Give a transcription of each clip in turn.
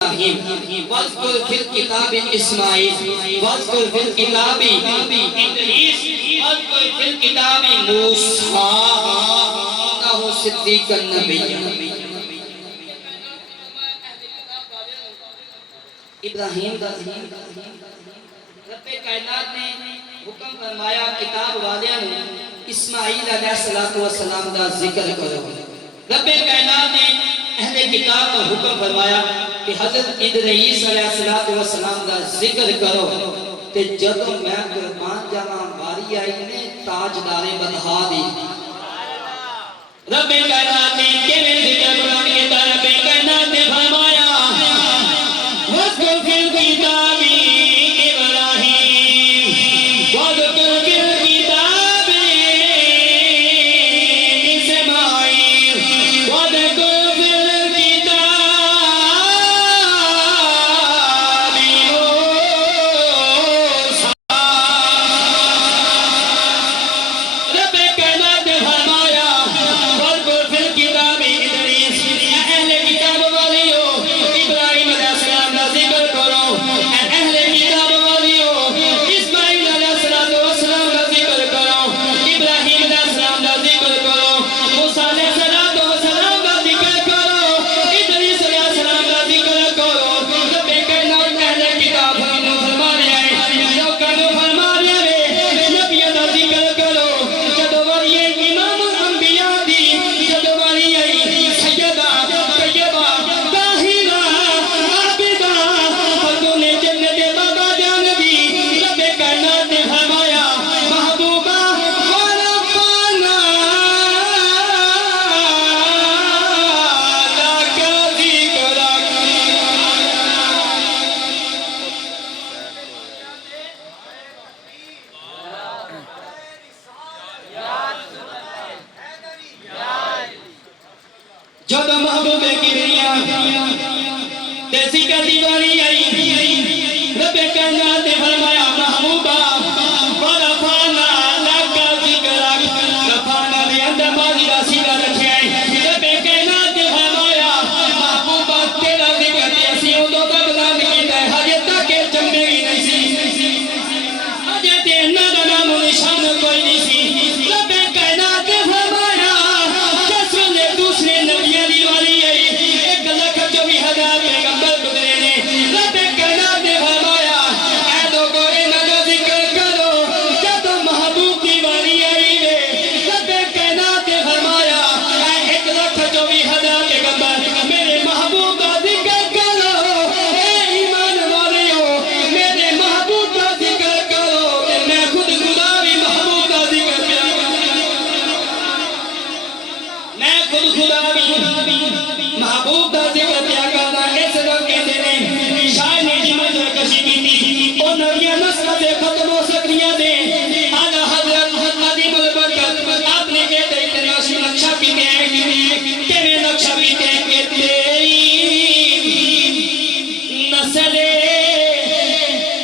واذکر فی الکتاب اسماعیل واذکر فی الکتاب ادریس واذکر فی الکتاب موسیٰ انہ صدیق النبی ابراہیم دا رب کائنات نے حکم فرمایا کتاب والیاں اسماعیل علیہ السلام دا ذکر کرو۔ رب کائنات نے اہل کتاب کا حکم فرمایا کہ حضرت ادریس علیہ السلام دا ذکر کرو تے جدو میں قربان جانا باری آئی نے تاجدار بنہا دی۔ رب کائنات نے کیویں ذکر قرآن کے تا رب کائنات نے فرمایا وَاذْكُرْ فِي الْكِتَابِ إِبْرَاهِيمَ وَاذْكُرْ فِي الْكِتَابِ إِسْمَاعِيلَ وَاذْكُرْ فِي الْكِتَابِ موسیٰ۔ رب کائنات نے فرمایا وَاذْكُرْ فِي الْكِتَابِ إِدْرِيسَ، اہل کتاب والیو ابراہیم علیہ السلام کا ذکر کرو، اہل کتاب والیو اسماعیل علیہ السلام کا ذکر کرو، ابراہیم علیہ السلام کا ذکر کرو، موسیٰ علیہ السلام کا ذکر کرو، ادریس علیہ السلام کا ذکر کرو۔ رب کائنات اہل کتاب نو فرما رہا ہے، لوکاں نو فرما رہا ہے نبیاں دا ذکر کرو۔ جدو واری امام الانبیاء دی جدو واری آئی سیدہ طیبہ طاہرہ عابدہ خاتون جنت بابا جان دی، رب کائنات نے فرمایا محبوبہ ورفعنا لک ذکرک۔ جب محبوب کبریا تیسی کا دیواری آئی، رب کائنات نے فرمایا محبوبہ ورفعنا لک ذکرک۔ رفعنا دے اندر ماضی کا سیدھا رکھے ہیں، رب کائنات نے فرمایا محبوبہ تیرا ذکر تے اسی ادو کا بلند کیتا ہے حجے تک جمے ہی نہیں سی، حجے تے انہاں دا نام و نشان کوئی نہیں سی۔ رب کائنات نے فرمایا جس ویلے دوسرے نبیاں دی واری آئی 1,24,000 پیغمبر گزرے نے، رب کائنات نے فرمایا اے لوگو انہاں دا ذکر کرو۔ جب محبوب دی واری آئی وے، رب کائنات نے فرمایا اے 1,24,000 پیغمبر میرے محبوب دا ذکر کرو۔ اے ایمان والیو میرے محبوب دا ذکر کرو، کہ میں خود خدا بھی محبوب دا ذکر کیا میں خود خدا بھی محبوب دا ذکر کیا کرنا۔ اس لوگ کہتے ہیں شاہ نے جی منظر کشی کی تھی اور نویاں نسل سے ختم ہو سکریاں دے اعلیٰ حضرت عظیم البرکت آپ نے کہتے اتنا سی نقشہ پیتے ہیں، تیرے نقشہ پیتے ہیں کہ تیری نسل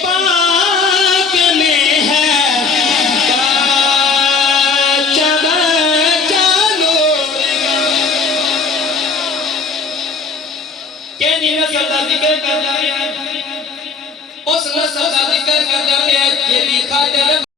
پاک میں ہے کیڑی نسل دا ذکر کر جا رہے ہیں، اس نسل دا ذکر کر جا رہے ہیں جیڑی خاطر